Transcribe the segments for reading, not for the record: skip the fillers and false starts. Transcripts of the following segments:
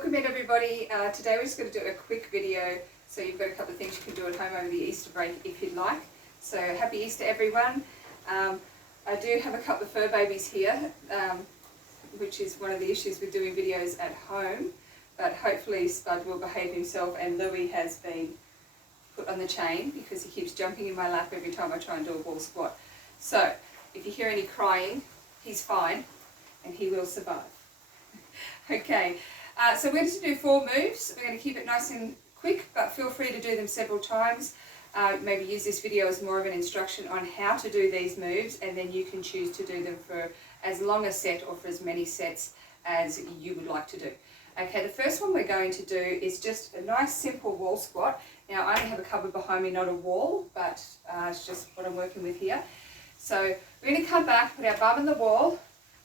Welcome in everybody. Today we're just going to do a quick video so you've got a couple of things you can do at home over the Easter break if you'd like. So happy Easter everyone. I do have a couple of fur babies here, which is one of the issues with doing videos at home, but hopefully Spud will behave himself and Louie has been put on the chain because he keeps jumping in my lap every time I try and do a wall squat. So if you hear any crying, he's fine and he will survive. Okay, so we're going to do 4 moves. We're going to keep it nice and quick, but feel free to do them several times. Maybe use this video as more of an instruction on how to do these moves, and then you can choose to do them for as long a set or for as many sets as you would like to do. Okay, the first one we're going to do is just a nice simple wall squat. Now I only have a cupboard behind me, not a wall, but it's just what I'm working with here. So we're going to come back, put our bum on the wall,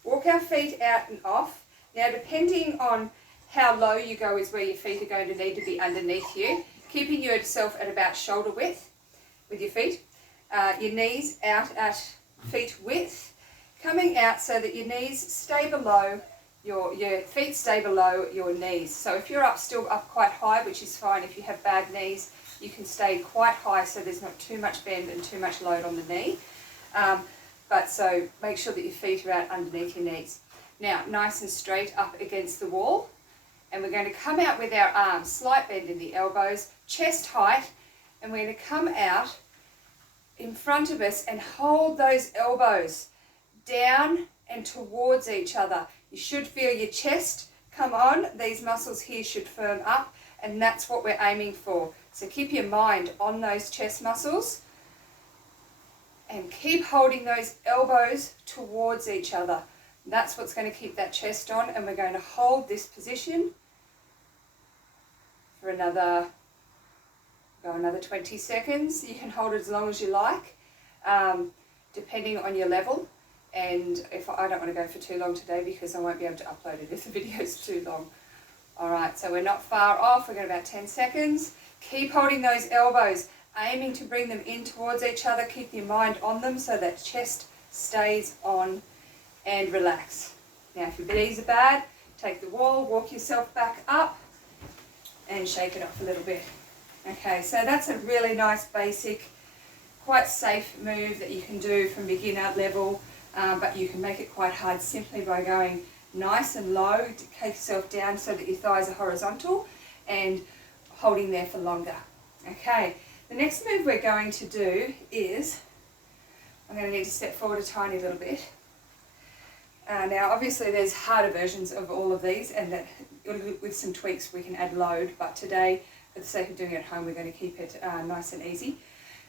walk our feet out and off. Now depending on how low you go is where your feet are going to need to be underneath you, keeping yourself at about shoulder width with your feet, your knees out at feet width, coming out so that your knees stay below, your feet stay below your knees. So if you're still up quite high, which is fine if you have bad knees, you can stay quite high so there's not too much bend and too much load on the knee. But so make sure that your feet are out underneath your knees. Now, nice and straight up against the wall, and we're going to come out with our arms, slight bend in the elbows, chest height, and we're going to come out in front of us and hold those elbows down and towards each other. You should feel your chest come on, these muscles here should firm up, and that's what we're aiming for. So keep your mind on those chest muscles and keep holding those elbows towards each other. That's what's going to keep that chest on, and we're going to hold this position for another 20 seconds. You can hold it as long as you like, depending on your level. And if I don't want to go for too long today because I won't be able to upload it if the video is too long. Alright, so we're not far off. We've got about 10 seconds. Keep holding those elbows, aiming to bring them in towards each other. Keep your mind on them so that chest stays on and relax. Now if your knees are bad, take the wall, walk yourself back up and shake it off a little bit. Okay, so that's a really nice basic, quite safe move that you can do from beginner level, but you can make it quite hard simply by going nice and low to take yourself down so that your thighs are horizontal and holding there for longer. Okay, the next move we're going to do is, I'm going to need to step forward a tiny little bit. Now obviously there's harder versions of all of these, and that with some tweaks we can add load, but today for the sake of doing it at home we're going to keep it nice and easy.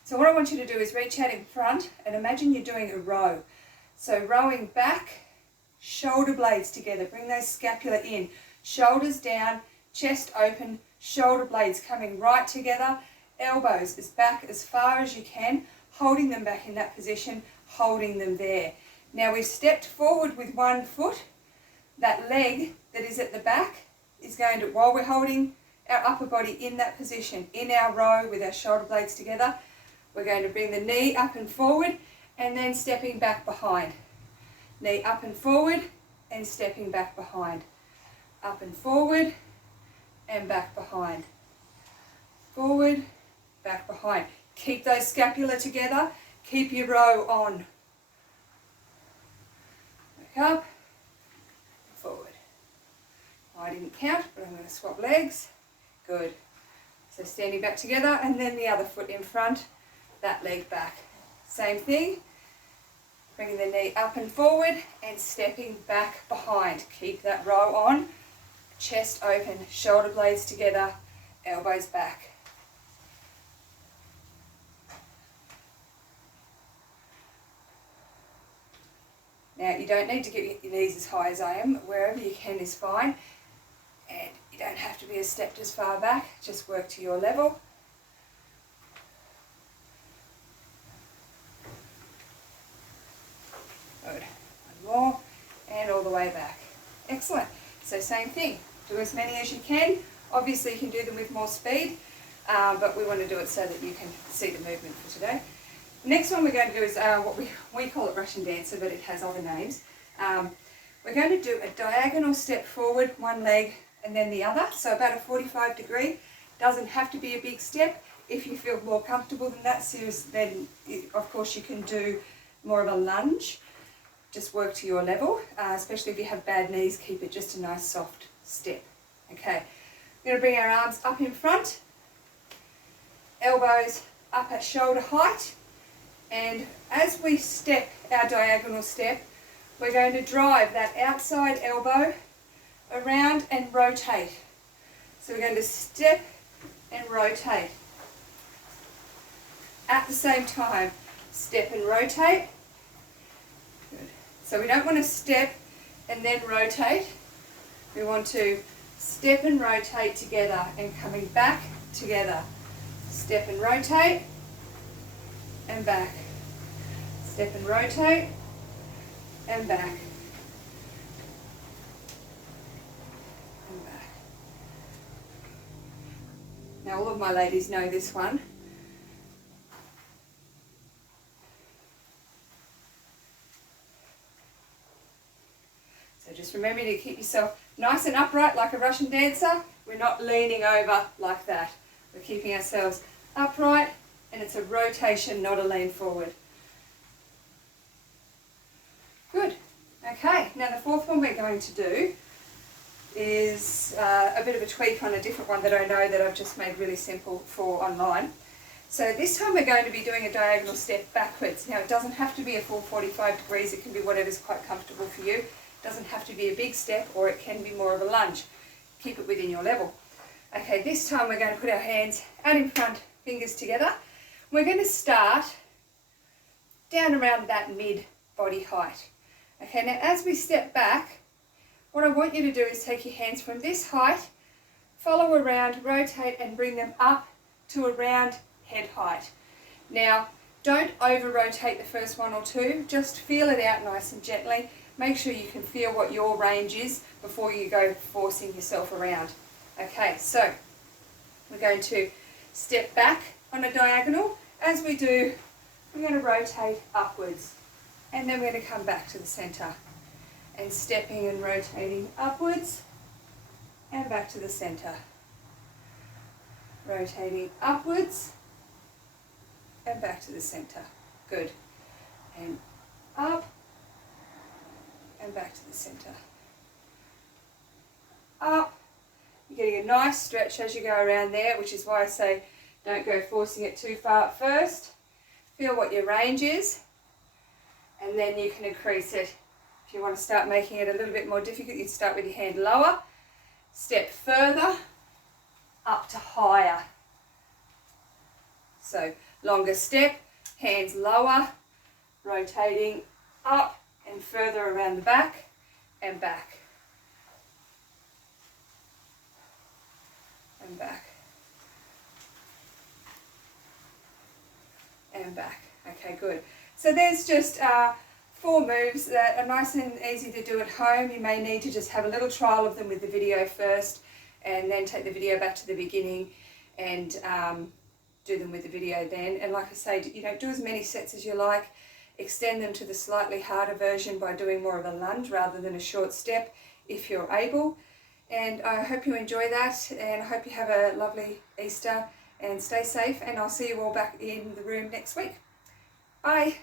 So what I want you to do is reach out in front and imagine you're doing a row. So rowing back, shoulder blades together, bring those scapula in, shoulders down, chest open, shoulder blades coming right together, elbows as back as far as you can, holding them back in that position, holding them there. Now we've stepped forward with one foot. That leg that is at the back is going to, while we're holding our upper body in that position, in our row with our shoulder blades together, we're going to bring the knee up and forward and then stepping back behind. Knee up and forward and stepping back behind. Up and forward and back behind. Forward, back behind. Keep those scapula together. Keep your row on. Up, forward. I didn't count, but I'm going to swap legs. Good. So standing back together, and then the other foot in front, that leg back. Same thing. Bringing the knee up and forward and stepping back behind. Keep that row on. Chest open, shoulder blades together, elbows back. Now you don't need to get your knees as high as I am, wherever you can is fine, and you don't have to be stepped as far back, just work to your level. Good, one more, and all the way back. Excellent, so same thing, do as many as you can. Obviously you can do them with more speed, but we want to do it so that you can see the movement for today. Next one we're going to do is what we call it Russian dancer, but it has other names. We're going to do a diagonal step forward, one leg and then the other, so about a 45 degree. Doesn't have to be a big step. If you feel more comfortable than that, then of course you can do more of a lunge. Just work to your level, especially if you have bad knees, keep it just a nice soft step. Okay, we're going to bring our arms up in front, elbows up at shoulder height, and as we step our diagonal step, we're going to drive that outside elbow around and rotate. So we're going to step and rotate. At the same time, step and rotate. Good. So we don't want to step and then rotate. We want to step and rotate together and coming back together. Step and rotate and back. Step and rotate and back. And back. Now all of my ladies know this one. So just remember to keep yourself nice and upright like a Russian dancer. We're not leaning over like that. We're keeping ourselves upright, and it's a rotation, not a lean forward. Good. Okay, now the fourth one we're going to do is a bit of a tweak on a different one that I know that I've just made really simple for online. So this time we're going to be doing a diagonal step backwards. Now it doesn't have to be a full 45 degrees, it can be whatever's quite comfortable for you. It doesn't have to be a big step, or it can be more of a lunge. Keep it within your level. Okay, this time we're going to put our hands out in front, fingers together. We're going to start down around that mid body height. Okay, now as we step back, what I want you to do is take your hands from this height, follow around, rotate and bring them up to around head height. Now, don't over rotate the first one or two, just feel it out nice and gently. Make sure you can feel what your range is before you go forcing yourself around. Okay, so we're going to step back on a diagonal. As we do, we're going to rotate upwards, and then we're going to come back to the centre, and stepping and rotating upwards and back to the centre. Rotating upwards and back to the centre. Good. And up and back to the centre. Up. You're getting a nice stretch as you go around there, which is why I say don't go forcing it too far at first. Feel what your range is, and then you can increase it. If you want to start making it a little bit more difficult, you start with your hand lower, step further, up to higher. So longer step, hands lower, rotating up and further around the back and back. And back. And back. Okay, good. So there's just 4 moves that are nice and easy to do at home. You may need to just have a little trial of them with the video first, and then take the video back to the beginning and do them with the video then. And like I say, do as many sets as you like. Extend them to the slightly harder version by doing more of a lunge rather than a short step if you're able. And I hope you enjoy that, and I hope you have a lovely Easter and stay safe, and I'll see you all back in the room next week. Bye.